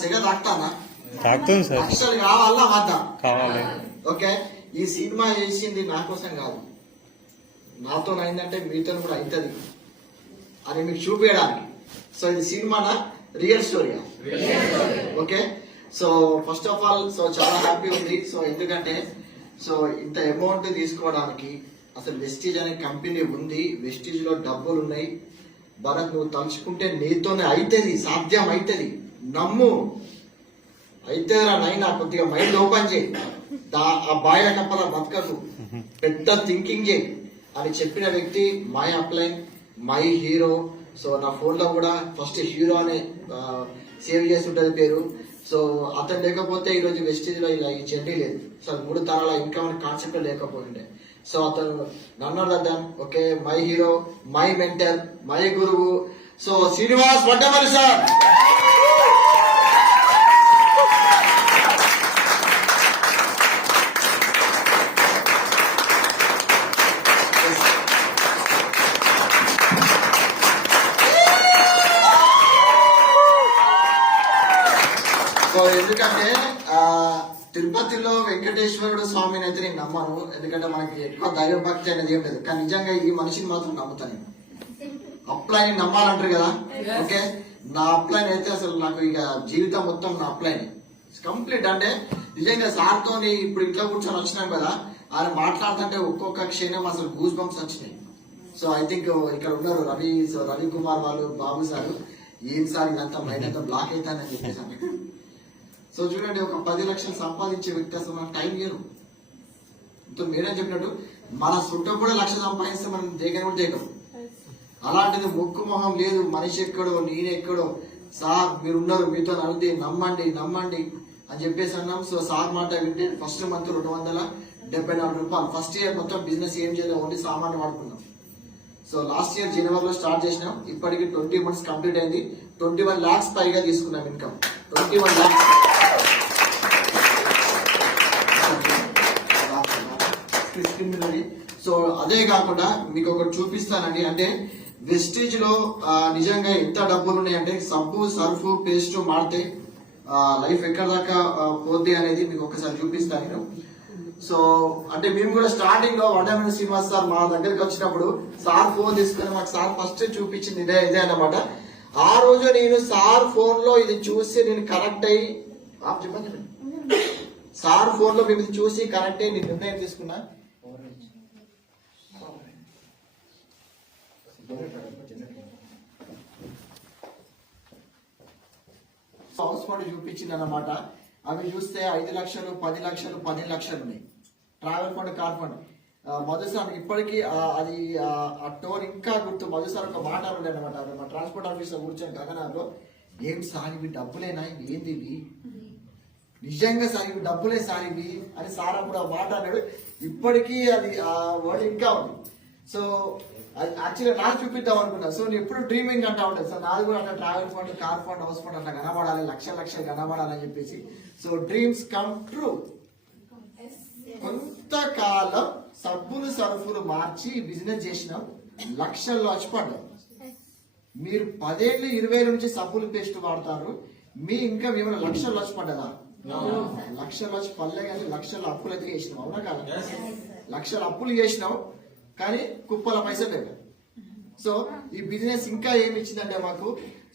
సెగ తాకుతానా తాకుతుంది సార్. అసలు కావాలా వద్దా? కావాలి. ఓకే, ఈ సినిమా చేసింది నా కోసం కాదు, నాతో అయిందంటే మీతో కూడా అవుతుంది అని మీకు చూపించడానికి. సో ఇది సినిమానా రియల్ స్టోరీయా? Okay, so first of all so చాలా హ్యాపీ ఉంది. సో ఎందుకంటే సో ఇంత అమౌంట్ తీసుకోవడానికి అసలు వెస్టీజ్ అనే కంపెనీ ఉంది, వెస్టీజ్ లో డబ్బులు ఉన్నాయి. భరత్ నువ్వు తలుచుకుంటే నీతోనే అవుతుంది, సాధ్యం అవుతుంది, నమ్ము. అయితే నైనా కొద్దిగా మైండ్ ఓపెన్ చేయి, ఆ బాయిల కప్పల బతకదు, పెద్ద థింకింగ్ చేయి అని చెప్పిన వ్యక్తి my upline, my hero. So నా ఫోన్ లో కూడా ఫస్ట్ హీరో అనే సేవ్ చేసి ఉంటుంది పేరు. సో అతను లేకపోతే ఈరోజు వెస్టీజ్ లో ఇలా ఈ చెడ్డీ లేదు, సో 3 తరాల ఇన్కమ్ కాన్సెప్ట్ లేకపోయిండే. సో అతను నన్నదన్ okay, my hero, my mentor, my గురువు. So Srinivas Vaddamalli sir. So ఎందుకంటే తిరుపతిలో వెంకటేశ్వరుడు స్వామిని అయితే నేను నమ్మను, ఎందుకంటే మనకి ఎక్కువ దైవభక్తి అనేది ఏం లేదు. కానీ నిజంగా ఈ మనిషిని మాత్రం నమ్ముతాను నేను. అప్లైన్ నమ్మాలంటారు కదా, ఓకే, నా అప్లైన్ అయితే అసలు నాకు ఇక జీవితం మొత్తం నా అప్లైన్ కంప్లీట్. అంటే నిజంగా సార్తో ఇప్పుడు ఇంట్లో కూర్చొని వచ్చినాం కదా, ఆయన మాట్లాడుతుంటే ఒక్కొక్క క్షణం అసలు గూస్ బంప్స్ వచ్చినాయి. సో ఐ థింక్ ఇక్కడ ఉన్నారు రవి కుమార్ వాళ్ళు, బాబు సార్, ఏం సార్ ఇదంతా మైండ్ అంతా బ్లాక్ అవుతానని చెప్పేసాను. సో చూడండి, ఒక 10 లక్షలు సంపాదించే వ్యక్తి అసలు మనకు టైం లేరు. మీరేం చెప్పినట్టు మన చుట్టూ కూడా 1 లక్ష సంపాదిస్తే మనం దేగని కూడా దేగం. అలాంటిది ముక్కు మొహం లేదు, మనిషి ఎక్కడో నేనెక్కడో, సార్ మీరున్నారు, మీతో అడిగితే నమ్మండి నమ్మండి అని చెప్పేసి అన్నాం. సో సార్ మాట వింటే ఫస్ట్ మంత్ 274 రూపాయలు. ఫస్ట్ ఇయర్ మొత్తం బిజినెస్ ఏం చేయలేదు, ఓన్లీ సామాన్లు వాడుకున్నాం. సో లాస్ట్ ఇయర్ జనవరిలో స్టార్ట్ చేసినాం, ఇప్పటికి 20 months కంప్లీట్ అయింది. 21 lakhs పైగా తీసుకున్నాం ఇన్కమ్, 21 lakhs. సో అదే కాకుండా మీకు ఒకటి చూపిస్తానండి. అంటే వెస్టేజ్ లో నిజంగా ఎంత డబ్బులు ఉన్నాయంటే, సబ్బు సర్ఫ్ పేస్ట్ మాడితే లైఫ్ ఎక్కడ దాకా పోద్ది అనేది మీకు ఒకసారి చూపిస్తాను నేను. సో అంటే మేము కూడా స్టార్టింగ్ లో వడ్డమల్లి శ్రీనివాస్ సార్ మా దగ్గరికి వచ్చినప్పుడు సార్ ఫోన్ తీసుకుని మాకు సార్ ఫస్ట్ చూపించింది ఇదే అన్నమాట. ఆ రోజు నేను సార్ ఫోన్ లో ఇది చూసి నేను కనెక్ట్ అయ్యి చెప్పండి, సార్ ఫోన్ లో మేము ఇది చూసి కనెక్ట్ అయ్యి నేను నిర్ణయం తీసుకున్నా. హౌస్ ఫండ్ చూపించింది అన్నమాట. అవి చూస్తే 5 లక్షలు, 10 లక్షలు, 12 లక్షలు ఉన్నాయి. Travel fund, car fund. Madhu sir ఇప్పటికీ అది ఆ టోర్ ఇంకా గుర్తు. మధుసార్ ఒక మాట ఉండే అనమాట, మా ట్రాన్స్పోర్ట్ ఆఫీస్ లో కూర్చొని గగనాలో, ఏం సార్ ఇవి డబ్బులేనా, ఏంది ఇవి నిజంగా సార్, ఇవి డబ్బులే సార్ ఇవి అని సార్ అప్పుడు ఆ మాట అన్నాడు. ఇప్పటికీ అది ఆ వర్డ్ ఇంకా ఉంది. సో యాక్చువల్గా నాకు చూపిద్దాం అనుకున్నా. సో నేను ఎప్పుడు డ్రీమింగ్ అంటా ఉంటాను సార్, నాది కూడా అట్లా travel fund, car fund, house fund అట్లా కనబడాలి, లక్షలు కనబడాలని చెప్పేసి. So dreams come true. కొంతకాలం సబ్బులు సరుఫులు మార్చి బిజినెస్ చేసినాం, లక్షల్లో వచ్చి పడ్డాం. మీరు 10 ఏళ్ళు 20 నుంచి సబ్బులు పేస్ట్ వాడతారు, మీ ఇంకా ఏమైనా లక్షల్లో వచ్చి పడ్డదా? లక్షలు వచ్చి పడలే, కానీ లక్షల అప్పులు అయితే చేసినాం, అవునా కాదు? లక్షల అప్పులు చేసినాం, కానీ కుప్పల పైసలు లేదు. సో ఈ బిజినెస్ ఇంకా ఏమి ఇచ్చిందంటే మాకు,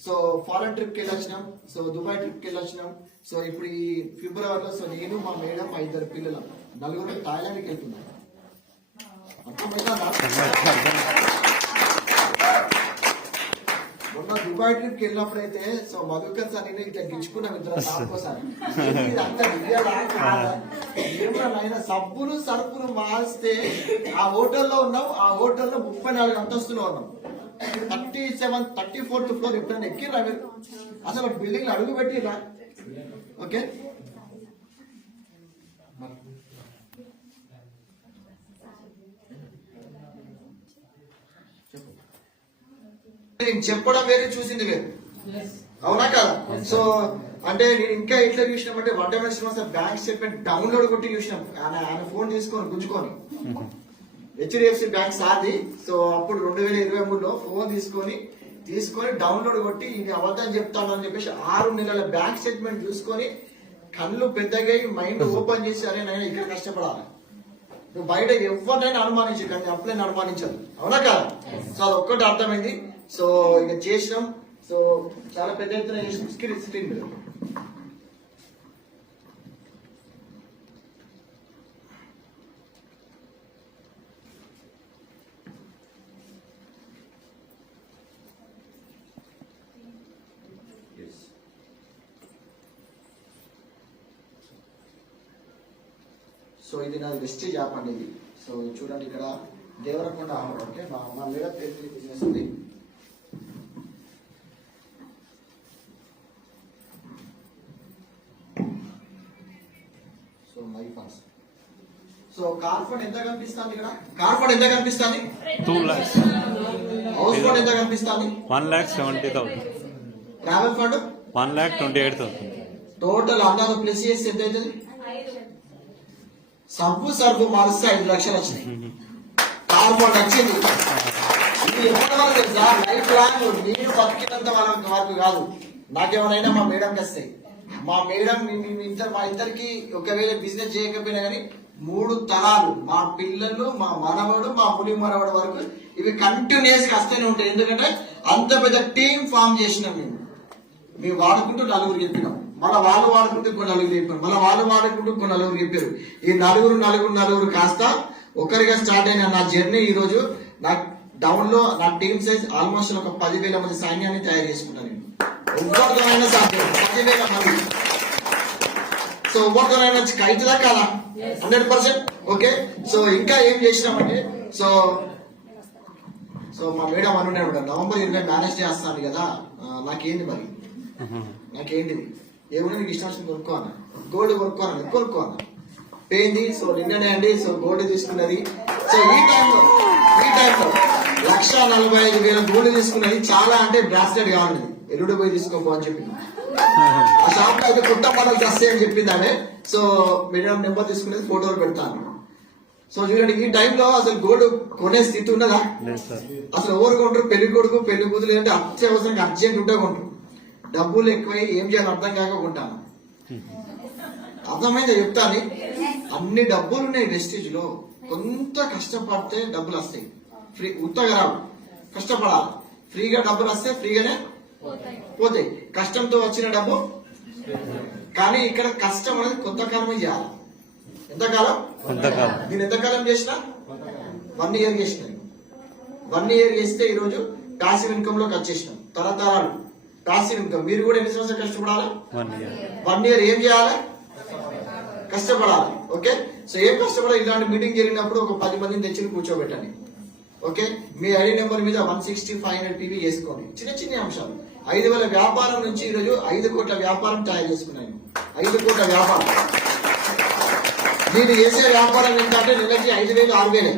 సో ఫారెన్ ట్రిప్కి వెళ్ళొచ్చినాం, సో దుబాయ్ ట్రిప్కి వెళ్ళొచ్చినాం. సో ఇప్పుడు ఈ ఫిబ్రవరిలో సో నేను, మా మేడం, మా 2 పిల్లలు 4 థాయిలాండ్కి వెళ్తున్నాం. మొన్న దుబాయ్ ట్రిప్కి వెళ్ళినప్పుడైతే సో మధుకర్ సార్ నేను ఇట్లా గిచ్చుకున్నాం, ఇద్దరు సార్కోసారి. అంతా ఏమైనా సబ్బులు సరుకులు మారిస్తే ఆ హోటల్లో ఉన్నాం, ఆ హోటల్లో 34 అంతస్తులో ఉన్నాం. 34th floor. ఎప్పుడైనా ఎక్కిరా మీరు? అసలు బిల్డింగ్ అడుగు పెట్టిరా? ఓకే, చెప్పడం వేరే, చూసింది వేరు, అవునా కదా? సో అంటే నేను ఇంకా ఎట్లా చూసినామంటే, వడ్డమల్లి శ్రీనివాస్ బ్యాంక్ స్టేట్మెంట్ డౌన్లోడ్ కొట్టి చూసినాం. ఆయన ఫోన్ తీసుకొని గుంజుకొని హెచ్డిఎఫ్సి బ్యాంక్ సార్ది. సో అప్పుడు 2023లో ఫోన్ తీసుకొని తీసుకొని డౌన్లోడ్ కొట్టి ఇది అబద్ధం చెప్తాను అని చెప్పేసి 6 నెలల బ్యాంక్ స్టేట్మెంట్ చూసుకొని కళ్ళు పెద్దగా మైండ్ ఓపెన్ చేసి అరే నేను ఇక్కడ కష్టపడాలి. నువ్వు బయట ఎవరినైనా అనుమానించు కానీ అప్పుడైనా అనుమానించదు, అవునా కదా? సో అది ఒక్కటి అర్థమైంది. సో ఇక చేసినాం. సో చాలా పెద్ద ఎత్తున చేసినాం. స్క్రీన్ మీద సో ఇది నాది వెస్టేజ్ యాప్ అండి ఇది. సో చూడండి ఇక్కడ దేవరకొండ ఆహారం, ఓకే, మా మేడం పేరు బిజినెస్ ఉంది. So my funds. So car fund ఎంత కనిపిస్తుంది ఇక్కడ? కార్ ఫండ్ ఎంత కనిపిస్తుంది? 2 lakhs. హౌస్ ఫండ్ ఎంత కనిపిస్తుంది? 1,70,000. Travel fund 1,28,000. టోటల్ అందరూ ప్లస్ చేసి ఎంత అవుతుంది? సర్పు మారిస్తే 5 లక్షలు వచ్చినాయి. కార్ ఫండ్ వచ్చింది. ఇది ఎప్పటి వరకు తెలుసా? లైఫ్ లాంగ్ నేను బతికినంత వరకు కాదు. నాకేమైనా మా మేడంకి వస్తాయి. మా మేడం మా ఇద్దరికి ఒకవేళ బిజినెస్ చేయకపోయినా కానీ 3 తరాలు, మా పిల్లలు, మా మనవడు, మా ముడి మనవడు వరకు ఇవి కంటిన్యూస్ గా వస్తూనే ఉంటాయి. ఎందుకంటే అంత పెద్ద టీం ఫామ్ చేసినాం మేము వాడుకుంటూ 4 చెప్పినాం, మన వాళ్ళు వాడుకుంటూ కొన్ని 4 చెప్పారు, మన వాళ్ళు వాడుకుంటూ కొన్ని 4 చెప్పారు. ఈ 4 కాస్త ఒకరిగా స్టార్ట్ అయిన నా జర్నీ ఈ రోజు నా డౌన్ లో నా టీమ్ సైజ్ ఆల్మోస్ట్ ఒక 10,000 మంది సైన్యాన్ని తయారు చేసుకున్నాను నేను. ఒక్కరితోనైనా సాధ్యం 10,000 మంది. సో ఒక్కరితోనైనా అవుతుందా కాదా? 100%. ఓకే. సో ఇంకా ఏం చేసినామంటే సో మా మేడం అనున్నాడు నవంబర్ 20 మేనేజ్ చేస్తాను కదా, నాకేంటి మరి, నాకేంటిది ఏమున్నా నీకు ఇష్టం వచ్చింది కొనుక్కోవాలి, గోల్డ్ కొనుక్కోవాలి పోయింది. సో నిన్ననే అండి సో గోల్డ్ తీసుకున్నది. సో ఈ టైంలో 1,45,000 గోల్డ్ తీసుకున్నది. చాలా అంటే బ్రాస్లెట్ కావాలి, ఎల్లుడు పోయి తీసుకోపో అని చెప్పింది. ఆ షాప్ లో అయితే కొత్త మోడల్స్ వస్తాయని చెప్పింది ఆమె. సో మేడం నెంబర్ తీసుకునేది ఫోటోలు పెడతాను. సో చూడండి ఈ టైంలో అసలు గోల్డ్ కొనే స్థితి ఉన్నదా? అసలు ఎవరు కొంటారు? పెళ్లి కొడుకు పెళ్లి కూతురు అంటే అత్యవసరంగా అర్జెంట్ ఉంటే కొంటారు. డబ్బులు ఎక్కువై ఏం చేయాలి అర్థం కాక కొంటాను. అర్థమైందా చెప్తాను? అన్ని డబ్బులు ఉన్నాయి వెస్టేజ్ లో. కొంత కష్టపడితే డబ్బులు వస్తాయి. ఫ్రీ ఉత్తగా రావు, కష్టపడాలి. ఫ్రీగా డబ్బులు వస్తే ఫ్రీగానే పోతాయి. కష్టంతో వచ్చిన డబ్బు కానీ ఇక్కడ కష్టం అనేది కొంతకాలమే చేయాలి. ఎంతకాలం? నేను ఎంతకాలం చేసిన? 1 year చేసిన. 1 year చేస్తే ఈరోజు ప్యాసివ్ ఇన్కమ్ లోకి వచ్చేసినాం. తరతరాలు ప్యాసివ్ ఇన్కమ్. మీరు కూడా ఎన్ని సంవత్సరాలు కష్టపడాలి? 1 year. ఏం చేయాలి? కష్టపడాలి. ఓకే. సో ఏం కష్టపడాలి? ఇలాంటి మీటింగ్ జరిగినప్పుడు ఒక 10 మందిని తెచ్చి కూర్చోబెట్టండి. ఓకే. మీ ఐడి నెంబర్ మీద 160-500 PV చేసుకోండి. చిన్న అంశాలు. 5,000 వ్యాపారం నుంచి ఈరోజు 5 కోట్ల వ్యాపారం తయారు చేసుకున్నాను. 5 కోట్ల వ్యాపారం. నేను చేసే వ్యాపారం ఏంటంటే నెలకి 5,000 6,000.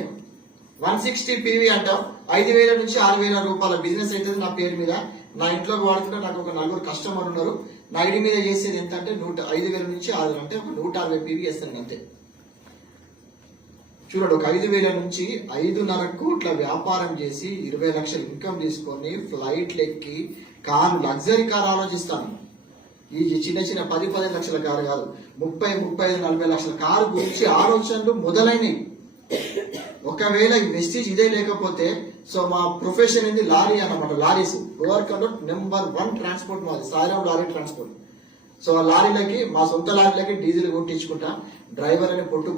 160 PV అంటాం. 5,000 నుంచి 6,000 రూపాయల బిజినెస్ అవుతుంది నా పేరు మీద. నా ఇంట్లోకి వాడుతుంటే నాకు ఒక 4 కస్టమర్ ఉన్నారు. నా ఐడి మీద చేసేది ఎంత అంటే 5,000 నుంచి 6,000 అంటే ఒక 160 PV చేస్తాను అంతే. చూడండి, ఒక 5,000 నుంచి 5.5 కోట్ల వ్యాపారం చేసి 20 లక్షలు ఇన్కమ్ తీసుకొని ఫ్లైట్లు ఎక్కి కారు, లగ్జరీ కారు ఆలోచిస్తాను. ఈ చిన్న 10-15 లక్షల కారు కాదు, 30-35-40 లక్షల కారు గురించి ఆలోచనలు మొదలైనవి. ఒకవేళ ఈ వెస్టేజ్ ఇదే లేకపోతే సో మా ప్రొఫెషన్ ఏంది లారీ అన్నమాట. లారీస్ గోవర్కంలో నెంబర్ 1 ట్రాన్స్పోర్ట్ మాది సాయిరాం లారీ ట్రాన్స్పోర్ట్. సో ఆ లారీలకి, మా సొంత లారీలకి డీజిల్ కొట్టించుకుంటా, డ్రైవర్ అని పొట్టు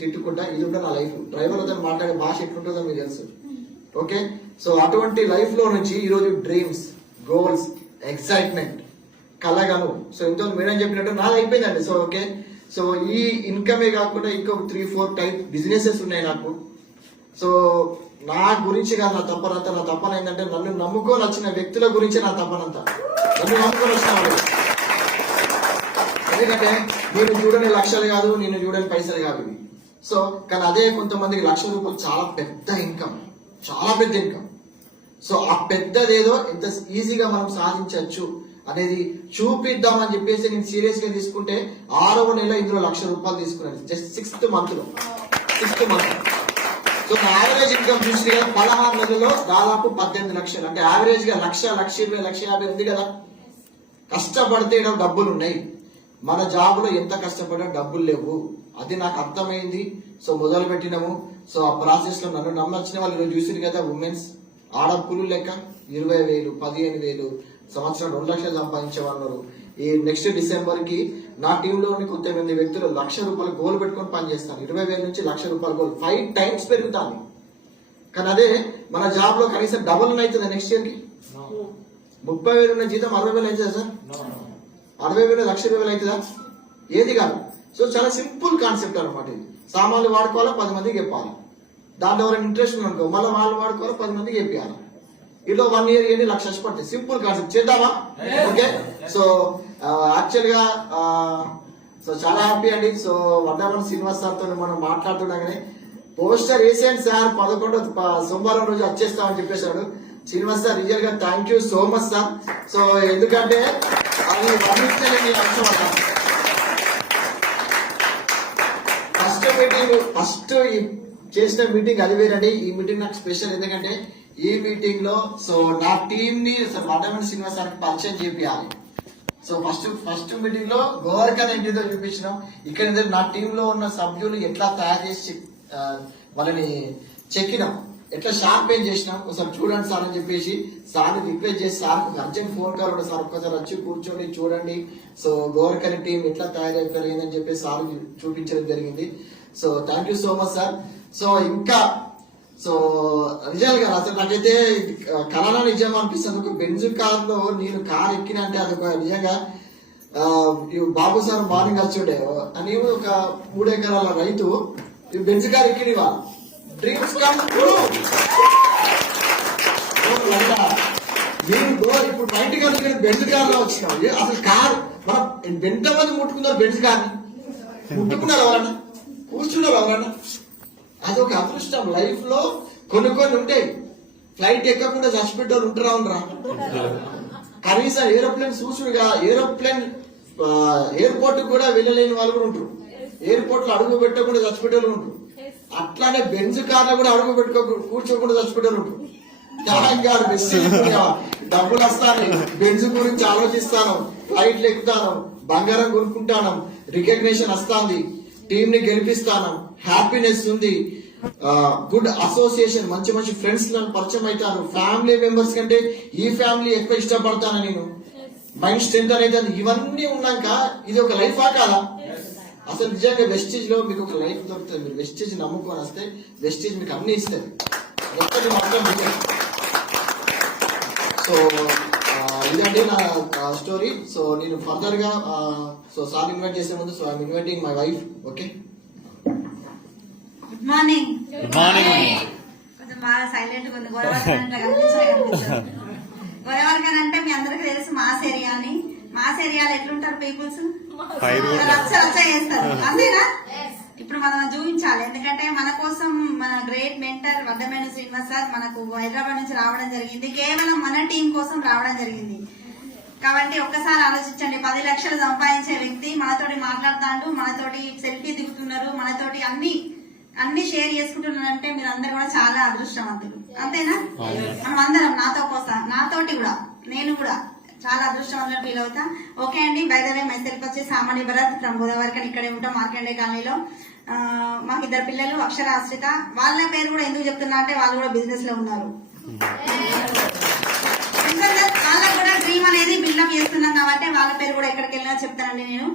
తిట్టుకుంటా. ఇది కూడా నా లైఫ్. డ్రైవర్ అతను మాట్లాడే భాష ఎట్లుంటుందో మీకు తెలుసు. ఓకే. సో అటువంటి లైఫ్ లో నుంచి ఈరోజు డ్రీమ్స్, గోల్స్, ఎక్సైట్మెంట్, కలగను. సో ఇంత మేడం చెప్పినట్టు నాది అయిపోయిందండి. So okay. సో ఈ ఇన్కమే కాకుండా ఇంకో 3-4 టైప్ బిజినెసెస్ ఉన్నాయి నాకు. సో నా గురించి కాదు నా తప్పనంతా. నా తప్పన ఏంటంటే నన్ను నమ్ముకొని వచ్చిన వ్యక్తుల గురించి నా తప్పనంతా. నన్ను నమ్ముకొని వచ్చిన వాళ్ళు. ఎందుకంటే నేను చూడని లక్షలు కాదు, నేను చూడని పైసలు కాదు ఇవి. సో కానీ అదే కొంతమందికి ₹1,00,000 చాలా పెద్ద ఇన్కమ్, చాలా పెద్ద ఇన్కమ్. సో ఆ పెద్దదేదో ఎంత ఈజీగా మనం సాధించవచ్చు అనేది చూపిద్దామని చెప్పేసి నేను సీరియస్ గా తీసుకుంటే 6వ నెల ఇందులో ₹1,00,000 తీసుకున్నాను. జస్ట్ 6th మంత్ లో. సో యావరేజ్ ఇన్కమ్ చూసి 16 నెలల్లో దాదాపు 18 లక్షలు, అంటే యావరేజ్ గా 1,20,000, 1,50,000 ఉంది కదా. కష్టపడితే డబ్బులు ఉన్నాయి, మన జాబ్ లో ఎంత కష్టపడినా డబ్బులు లేవు, అది నాకు అర్థమైంది. సో మొదలు పెట్టినాము. సో ఆ ప్రాసెస్ లో నన్ను నమ్మొచ్చిన వాళ్ళు ఈరోజు చూసింది కదా, ఉమెన్స్ ఆడపులు లెక్క 20,000, 15,000 సంవత్సరం 2 లక్షలు సంపాదించే వాళ్ళు. ఈ నెక్స్ట్ డిసెంబర్ కి నా టీంలోని కొంతమంది వ్యక్తులు ₹1,00,000 గోల్ పెట్టుకొని పనిచేస్తాను. 20,000 నుంచి ₹1,00,000 గోల్ 5 times పెరుగుతాను. కానీ అదే మన జాబ్ లో కనీసం డబుల్ అవుతుంది నెక్స్ట్ ఇయర్ కి. 30,000 ఉన్న జీతం 60,000 అవుతుందా సార్? 60,000 ₹1,00,000 అవుతుందా? ఏది కాదు. సో చాలా సింపుల్ కాన్సెప్ట్ అనమాట ఇది. సామాన్లు వాడుకోవాలా, 10 మందికి చెప్పాలి. దాంట్లో ఎవరైనా ఇంట్రెస్ట్ అనుకో మళ్ళీ వాళ్ళు వాడుకోవాలి, 10 మందికి చెప్పాలి. ఇలో 1 year ఏంటి ₹1,00,000 పడుతుంది. సింపుల్ కాన్సెప్ట్, చేద్దామా? ఓకే. సో యాక్చువల్ గా సో చాలా హ్యాపీ అండి. సో వడ్డారం శ్రీనివాస్ సార్ తో మనం మాట్లాడుతున్నాగానే పోస్టర్ వేసేయండి సార్, 11వ సోమవారం రోజు వచ్చేస్తామని చెప్పేశాడు శ్రీనివాస్ సార్. రియల్ గా thank you so much sir. So ఎందుకంటే అది వర్ణించలేని అంశం అన్న. ఫస్ట్ చేసిన మీటింగ్ అది వేరండి. ఈ మీటింగ్ నాకు స్పెషల్, ఎందుకంటే ఈ మీటింగ్ లో సో నా టీమ్ ని వడ్డమని శ్రీనివాస్ సార్ పరిచయం చేయాలి. సో ఫస్ట్ మీటింగ్ లో గోవర్కన్ ఏంటిదో చూపించినాం. ఇక్కడ నా టీమ్ లో ఉన్న సభ్యులు ఎట్లా తయారు చేసి వాళ్ళని చెక్కినాం, ఎట్లా షార్ప్ ఏం చేసినాం, ఒకసారి చూడండి సార్ అని చెప్పేసి సార్ రిక్వెస్ట్ చేసి సార్ అర్జెంట్ ఫోన్ కాల్ కూడా సార్ ఒక్కసారి వచ్చి కూర్చోండి చూడండి. సో గోవర్కన్ టీం ఎట్లా తయారైపోయిందని చెప్పి సార్ చూపించడం జరిగింది. So thank you so much sir. So ఇంకా సో నిజాలు కదా అసలు నాకైతే కళలో నిజం అనిపిస్తుంది. ఒక బెంజ్ కార్ లో నేను కార్ ఎక్కిన అంటే అదొక నిజంగా బాబు సార్ మార్నింగ్ వచ్చుండే అని ఒక 3 ఎకరాల రైతు ఈ బెంజ్ కార్ ఎక్కిన వాళ్ళు డ్రీమ్స్ కమ్ ట్రూ. నేను ఇప్పుడు బయటకు వెళ్ళి బెంజ్ కార్ లో వచ్చినాం. అసలు కార్ మనం ఎంతమంది ముట్టుకున్నారు బెంజ్ కార్ ని? ముట్టుకున్నారు ఎవరన్నా? కూర్చున్నారు ఎవరన్నా? అదొక అదృష్టం. లైఫ్ లో కొన్ని ఉంటాయి. ఫ్లైట్ ఎక్కకుండా చచ్చిపెట్టారు ఉంటారా ఉండరా? కనీసం ఏరోప్లేన్ చూసుడుగా ఎయిర్పోర్ట్ కూడా వెళ్ళలేని వాళ్ళు కూడా ఉంటారు. ఎయిర్పోర్ట్ లో అడుగు పెట్టకుండా చచ్చిపెట్టారు ఉంటారు. అట్లానే బెంజ్ కార్ లో కూడా అడుగు కూర్చోకుండా చచ్చిపెట్టారు ఉంటారు. డబ్బులు వస్తాను, బెంజ్ గురించి ఆలోచిస్తాను, ఫ్లైట్లు ఎక్కుతాను, బంగారం కొనుక్కుంటాను, రికగ్నేషన్ వస్తాంది, టీం ని గెలిపిస్తాను, హ్యాపీనెస్ ఉంది, గుడ్ అసోసియేషన్, మంచి మంచి ఫ్రెండ్స్ పరిచయం అవుతాను, ఫ్యామిలీ మెంబర్స్ కంటే ఈ ఫ్యామిలీ ఎక్కువ ఇష్టపడతాను, నేను మైండ్ స్ట్రెంత్ అనేది ఇవన్నీ ఉన్నాక ఇది ఒక లైఫా కాదా? అసలు నిజంగా వెస్టేజ్ లో మీకు ఒక లైఫ్ దొరుకుతుంది. మీరు వెస్టేజ్ నమ్ముకొని వస్తే వెస్టేజ్ మీకు అన్ని ఇస్తుంది. ఒక్కటి మాత్రం సో ఇదండి నా స్టోరీ. సో నేను ఫర్దర్ గా సో సార్ ఇన్వైట్ చేసే ముందు so I'm inviting my wife. Okay, good morning. Good morning. కొంచెం బాగా సైలెంట్ గా ఉంది. గోదావరికన్ అంటే మీ అందరికి తెలుసు మాస్ ఏరియా అని. మాస్ ఏరియాలో ఎట్లుంటారు పీపుల్స్? రచ్చ చేస్తారు, అంతేనా? ఇప్పుడు మనం చూపించాలి, ఎందుకంటే మన కోసం మన గ్రేట్ మెంటర్ వడ్డమేను శ్రీనివాస్ సార్ మనకు హైదరాబాద్ నుంచి రావడం జరిగింది. కేవలం మన టీం కోసం రావడం జరిగింది. కాబట్టి ఒక్కసారి ఆలోచించండి, 10 లక్షలు సంపాదించే వ్యక్తి మనతోటి మాట్లాడుతాడు, మనతోటి సెల్ఫీ దిగుతున్నారు, మనతోటి అన్ని షేర్ చేసుకుంటున్నారంటే మీరు అందరు కూడా చాలా అదృష్టవంతులు, అంతేనా? మనం అందరం నాతోటి కూడా నేను కూడా చాలా అదృష్టవంతులు ఫీల్ అవుతా. ఓకే అండి, by the way my self వచ్చి సామాన్య భరత్ ఫ్రమ్ గోదావరికన్, ఇక్కడే ఉంటాం మార్కండే కాలనీలో. మాకు 2 పిల్లలు, అక్షర, ఆశ్రిత. వాళ్ళ పేరు కూడా ఎందుకు చెప్తున్నా అంటే వాళ్ళు కూడా బిజినెస్ లో ఉన్నారు. వాళ్ళకు కూడా డ్రీమ్ అనేది బిల్డప్ చేస్తున్నాం కాబట్టి వాళ్ళ పేరు కూడా ఎక్కడికి వెళ్ళినా చెప్తానండి నేను.